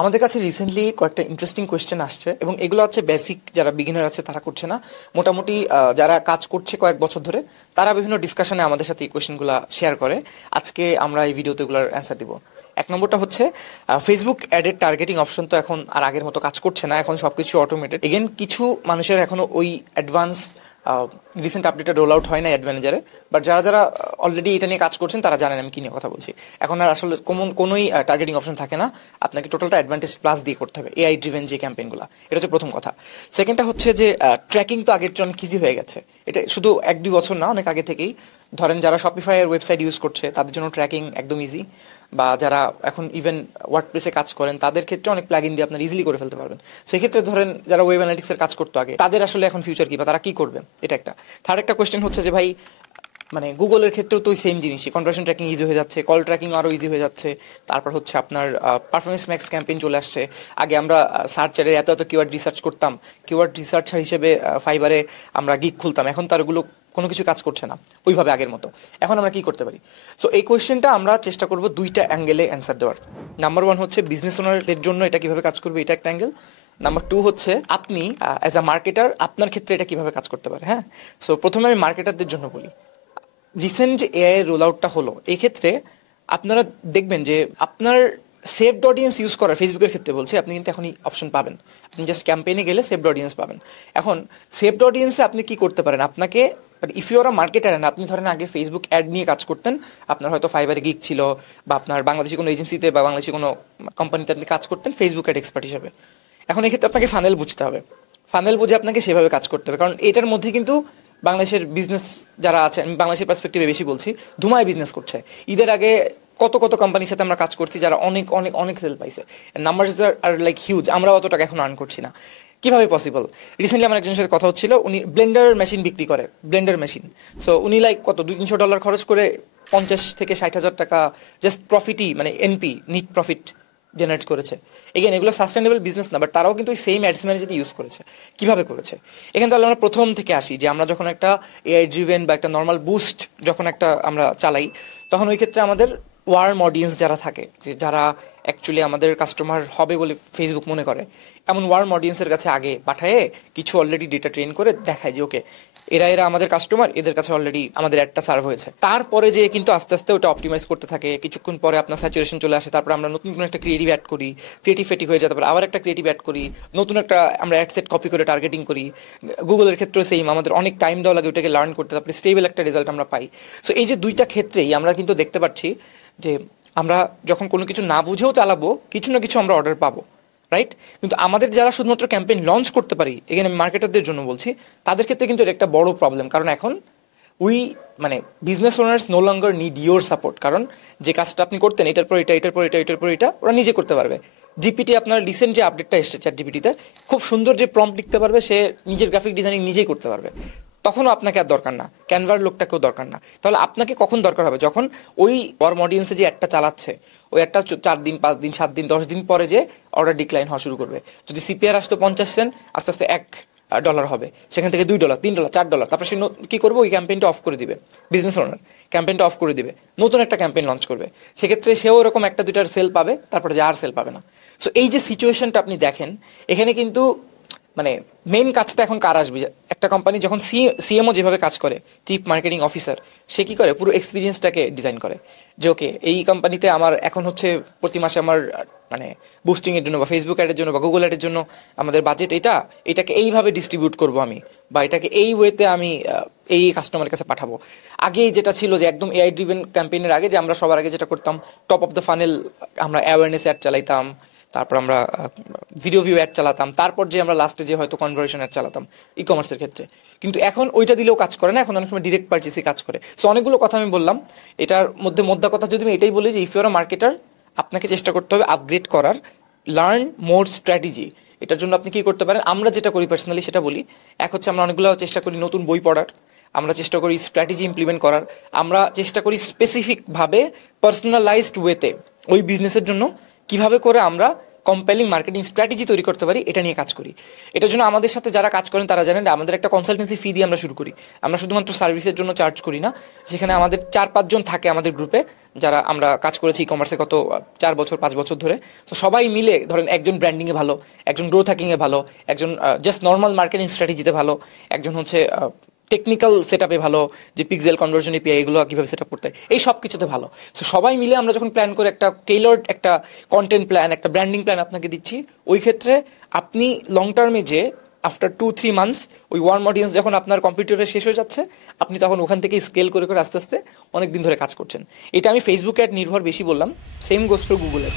আমাদের কাছে রিসেন্টলি কয়েকটা ইন্টারেস্টিং কোয়েশ্চেন আসছে এবং এগুলো হচ্ছে বেসিক যারা বিগিনার আছে তারা করছে না, মোটামুটি যারা কাজ করছে কয়েক বছর ধরে তারা বিভিন্ন ডিসকাশনে আমাদের সাথে এই কোয়েশ্চেনগুলো শেয়ার করে। আজকে আমরা এই ভিডিওতে এগুলোর অ্যান্সার দিব। এক নম্বরটা হচ্ছে ফেসবুক অ্যাডের টার্গেটিং অপশন তো এখন আর আগের মতো কাজ করছে না, এখন সবকিছু অটোমেটেড। এগেন কিছু মানুষের এখনো ওই অ্যাডভান্স রিসেন্ট আপডেটটা রোল আউট হয় না অ্যাড ম্যানেজারে, বাট যারা যারা অলরেডি এটা নিয়ে কাজ করছেন তারা জানেন আমি কি নিয়ে কথা বলছি। এখন আর আসলে কোনোই টার্গেটিং অপশন থাকে না, আপনাকে টোটালটা অ্যাডভান্টেজ প্লাস দিয়ে করতে হবে এআই ড্রিভেন যে ক্যাম্পেইনগুলো। এটা হচ্ছে প্রথম কথা। সেকেন্ডটা হচ্ছে যে ট্র্যাকিং তো আগের চেয়ে অনেক ইজি হয়ে গেছে। এটা শুধু 1-2 বছর না, অনেক আগে থেকেই। ধরেন যারা শপিফাইয়ের ওয়েবসাইট ইউজ করছে তাদের জন্য ট্র্যাকিং একদম ইজি, বা যারা এখন ইভেন ওয়ার্ডপ্রেসে কাজ করেন তাদের ক্ষেত্রে অনেক প্লাগইন দিয়ে আপনারা ইজিলি করে ফেলতে পারবেন। সেই ক্ষেত্রে ধরেন যারা ওয়েব অ্যানালিটিক্সের কাজ করতো আগে, তাদের আসলে এখন ফিউচার কি বা তারা কি করবেন, এটা একটা। থার্ড একটা কোয়েশ্চেন হচ্ছে যে ভাই মানে গুগলের ক্ষেত্রেও তো সেম জিনিসই, কনভার্সন ট্র্যাকিং ইজি হয়ে যাচ্ছে, কল ট্র্যাকিং আরও ইজি হয়ে যাচ্ছে। তারপর হচ্ছে আপনার পারফরমেন্স ম্যাক্স ক্যাম্পেইন চলে আসছে। আগে আমরা সার্চারে এত এত কিওয়ার্ড রিসার্চ করতাম, কিওয়ার্ড রিসার্চার হিসেবে ফাইবারে আমরা গিগ খুলতাম, এখন তার ওগুলো কোনো কিছু কাজ করছে না ওইভাবে আগের মতো। এখন আমরা কি করতে পারি? সো এই কোয়েশ্চেনটা আমরা চেষ্টা করব দুইটা অ্যাঙ্গেলে অ্যান্সার দেওয়ার। নাম্বার 1 হচ্ছে বিজনেস ওনারদের জন্য এটা কিভাবে কাজ করবে, এটা একটা অ্যাঙ্গেল। নাম্বার 2 হচ্ছে আপনি অ্যাজ আ মার্কেটার আপনার ক্ষেত্রে এটা কিভাবে কাজ করতে পারে। হ্যাঁ, সো প্রথমে আমি মার্কেটারদের জন্য বলি। রিসেন্ট যে এআই রোল আউটটা হলো, এই ক্ষেত্রে আপনারা দেখবেন যে আপনার সেভড অডিয়েন্স ইউজ করার, ফেসবুকের ক্ষেত্রে বলছি, আপনি কিন্তু এখনই অপশন পাবেন। আপনি জাস্ট ক্যাম্পেইনে গেলে সেভড অডিয়েন্স পাবেন। এখন সেভড অডিয়েন্সে আপনি কি করতে পারেন, আপনাকে if you are a marketer, আপনি ধরেন আগে ফেসবুক অ্যাড নিয়ে কাজ করতেন, আপনার হয়তো ফাইবারে গিগ ছিল, বা আপনার বাংলাদেশি কোনো এজেন্সিতে বা বাংলাদেশি কোনো কোম্পানিতে আপনি কাজ করতেন ফেসবুক অ্যাড এক্সপার্ট হিসেবে। এখন এক্ষেত্রে আপনাকে ফানেল বুঝতে হবে, ফানেল বুঝে আপনাকে সেভাবে কাজ করতে হবে, কারণ এটার মধ্যে কিন্তু বাংলাদেশের বিজনেস যারা আছে, আমি বাংলাদেশের পার্সপেক্টিভে বেশি বলছি, ধুমায় বিজনেস করছে। ঈদের আগে কত কত কোম্পানির সাথে আমরা কাজ করছি যারা অনেক অনেক অনেক সেল পাইছে, নাম্বারস আর লাইক হিউজ। আমরা অত টাকা এখন আর্ন করছি না, কিভাবে পসিবল? রিসেন্টলি আমার একজনের সাথে কথা হচ্ছিল, উনি ব্লেন্ডার মেশিন বিক্রি করে, ব্লেন্ডার মেশিন। সো উনি লাইক কত $200-300 খরচ করে 50,000 থেকে 60,000 টাকা জাস্ট প্রফিটই, মানে এনপি, নিট প্রফিট জেনারেট করেছে। এগেন এগুলো সাস্টেনেবল বিজনেস না, বাট তারাও কিন্তু ওই সেম অ্যাডস ম্যানেজারটি ইউজ করেছে। কিভাবে করেছে? এখানে তাহলে আমরা প্রথম থেকে আসি যে আমরা যখন একটা এআই ড্রিভেন বা একটা নর্মাল বুস্ট যখন একটা আমরা চালাই, তখন ওই ক্ষেত্রে আমাদের ওয়ার্ম অডিয়েন্স যারা থাকে, যে যারা অ্যাকচুয়ালি আমাদের কাস্টমার হবে বলে ফেসবুক মনে করে, এমন ওয়ার্ম অডিয়েন্সের কাছে আগে পাঠায় কিছু অলরেডি ডেটা ট্রেন করে দেখায় যে ওকে এরা এরা আমাদের কাস্টমার, এদের কাছে অলরেডি আমাদের একটা সার্ভ হয়েছে। তারপরে যে কিন্তু আস্তে আস্তে ওটা অপটিমাইজ করতে থাকে, কিছুক্ষণ পরে আপনার স্যাচুরেশন চলে আসে, তারপর আমরা নতুন কোনো একটা ক্রিয়েটিভ অ্যাড করি, ক্রিয়েটিভ ফেটি হয়ে যায়, তারপর আবার একটা ক্রিয়েটিভ অ্যাড করি, নতুন একটা আমরা অ্যাড সেট কপি করে টার্গেটিং করি। গুগলের ক্ষেত্রেও সেম, আমাদের অনেক টাইম দেওয়া লাগে ওটাকে লার্ন করতে, তারপরে স্টেবল একটা রেজাল্ট আমরা পাই। সো এই যে দুইটা ক্ষেত্রেই আমরা কিন্তু দেখতে পাচ্ছি যে আমরা যখন কোনো কিছু না বুঝেও চালাবো, কিছু না কিছু আমরা অর্ডার পাবো, রাইট? কিন্তু আমাদের যারা শুধুমাত্র ক্যাম্পেইন লঞ্চ করতে পারি, এখানে আমি মার্কেটারদের জন্য বলছি, তাদের ক্ষেত্রে কিন্তু এটা একটা বড় প্রবলেম। কারণ এখন মানে business owners no longer need your support, কারণ যে কাজটা আপনি করতেন এটার পর এটা, এটার পর এটা, এটার পর এটা, ওরা নিজে করতে পারবে। জিপিটি, আপনার রিসেন্ট যে আপডেটটা এসেছে চ্যাট জিপিটিতে, খুব সুন্দর যে প্রম্পট লিখতে পারবে, সে নিজের গ্রাফিক ডিজাইনিং নিজেই করতে পারবে। তখনও আপনাকে আর দরকার না, ক্যানভার লোকটাকেও দরকার না। তাহলে আপনাকে কখন দরকার হবে? যখন ওই ওয়ার্ম অডিয়েন্সে যে একটা চালাচ্ছে, ওই একটা 4 দিন 5 দিন 7 দিন 10 দিন পরে যে অর্ডার ডিক্লাইন হওয়া শুরু করবে। যদি সিপিআর আসতো 50 সেন্ট, আস্তে আস্তে $1 হবে, সেখান থেকে $2, $3, $4, তারপর সে কি করবে? ওই ক্যাম্পেইনটা অফ করে দিবে, বিজনেস ওনার ক্যাম্পেইনটা অফ করে দিবে, নতুন একটা ক্যাম্পেইন লঞ্চ করবে। সেক্ষেত্রে সেও এরকম 1-2টার সেল পাবে, তারপরে যে আর সেল পাবে না। সো এই যে সিচুয়েশনটা আপনি দেখেন, এখানে কিন্তু মানে মেইন কাজটা এখন কার আসবে? একটা কোম্পানি যখন সিএমও যেভাবে কাজ করে, চিফ মার্কেটিং অফিসার, সে কি করে? পুরো এক্সপিরিয়েন্সটাকে ডিজাইন করে যে ওকে এই কোম্পানিতে আমার এখন হচ্ছে প্রতি মাসে আমার মানে বুস্টিং এর জন্য বা ফেসবুক অ্যাডের জন্য বা গুগল অ্যাডের জন্য আমাদের বাজেট এটাকে এইভাবে ডিস্ট্রিবিউট করব আমি, বা এটাকে এই ওয়েতে আমি এই কাস্টমারের কাছে পাঠাবো। আগে যেটা ছিল যে একদম এআই ড্রিভেন ক্যাম্পেইনের আগে যে আমরা সবার আগে যেটা করতাম, টপ অফ দ্য ফানেল আমরা অ্যাওয়ারনেস অ্যাড চালাইতাম, তারপর আমরা ভিডিও ভিউ অ্যাড চালাতাম, তারপর যে আমরা লাস্টে যে হয়তো কনভার্সন অ্যাড চালাতাম ই কমার্সের ক্ষেত্রে। কিন্তু এখন ওইটা দিলেও কাজ করে না, এখন অনেক সময় ডিরেক্ট পারচেসে কাজ করে। সো অনেকগুলো কথা আমি বললাম, এটার মধ্যে মোদ্দা কথা যদি আমি এটাই বলি যে if you are a marketer, আপনাকে চেষ্টা করতে হবে আপগ্রেড করার, লার্ন মোর স্ট্র্যাটেজি। এটার জন্য আপনি কি করতে পারেন? আমরা যেটা করি পার্সোনালি সেটা বলি। এক হচ্ছে আমরা অনেকগুলো চেষ্টা করি নতুন বই পড়ার, আমরা চেষ্টা করি স্ট্র্যাটেজি ইমপ্লিমেন্ট করার, আমরা চেষ্টা করি স্পেসিফিকভাবে পার্সোনালাইজড ওয়েতে ওই বিজনেসের জন্য কিভাবে করে আমরা কম্পেলিং মার্কেটিং স্ট্র্যাটেজি তৈরি করতে পারি, এটা নিয়ে কাজ করি। এটার জন্য আমাদের সাথে যারা কাজ করেন তারা জানেন আমাদের একটা কনসালটেন্সি ফি দিয়ে আমরা শুরু করি। আমরা শুধুমাত্র সার্ভিসের জন্য চার্জ করি না, সেখানে আমাদের 4-5 জন থাকে আমাদের গ্রুপে, যারা আমরা কাজ করেছি ই কমার্সে গত 4 বছর 5 বছর ধরে। তো সবাই মিলে ধরেন একজন ব্র্যান্ডিংয়ে ভালো, একজন গ্রোথ হ্যাকিংয়ে ভালো, একজন জাস্ট নর্মাল মার্কেটিং স্ট্র্যাটেজিতে ভালো, একজন হচ্ছে টেকনিক্যাল সেট আপে ভালো, যে পিক্সেল কনভার্সন এপিআই এগুলো কীভাবে সেট আপ করতে হয়, এই সব কিছুতে ভালো। সো সবাই মিলে আমরা যখন প্ল্যান করে একটা টেইলার্ড একটা কন্টেন্ট প্ল্যান, একটা ব্র্যান্ডিং প্ল্যান আপনাকে দিচ্ছি, ওই ক্ষেত্রে আপনি লং টার্মে যে আফটার 2-3 মান্থস ওই ওয়ার্ম অডিয়েন্স যখন আপনার কম্পিউটারে শেষ হয়ে যাচ্ছে, আপনি তখন ওখান থেকে স্কেল করে করে আস্তে আস্তে অনেক দিন ধরে কাজ করছেন। এটা আমি ফেসবুক অ্যাড নির্ভর বেশি বললাম, same goes for Google ad.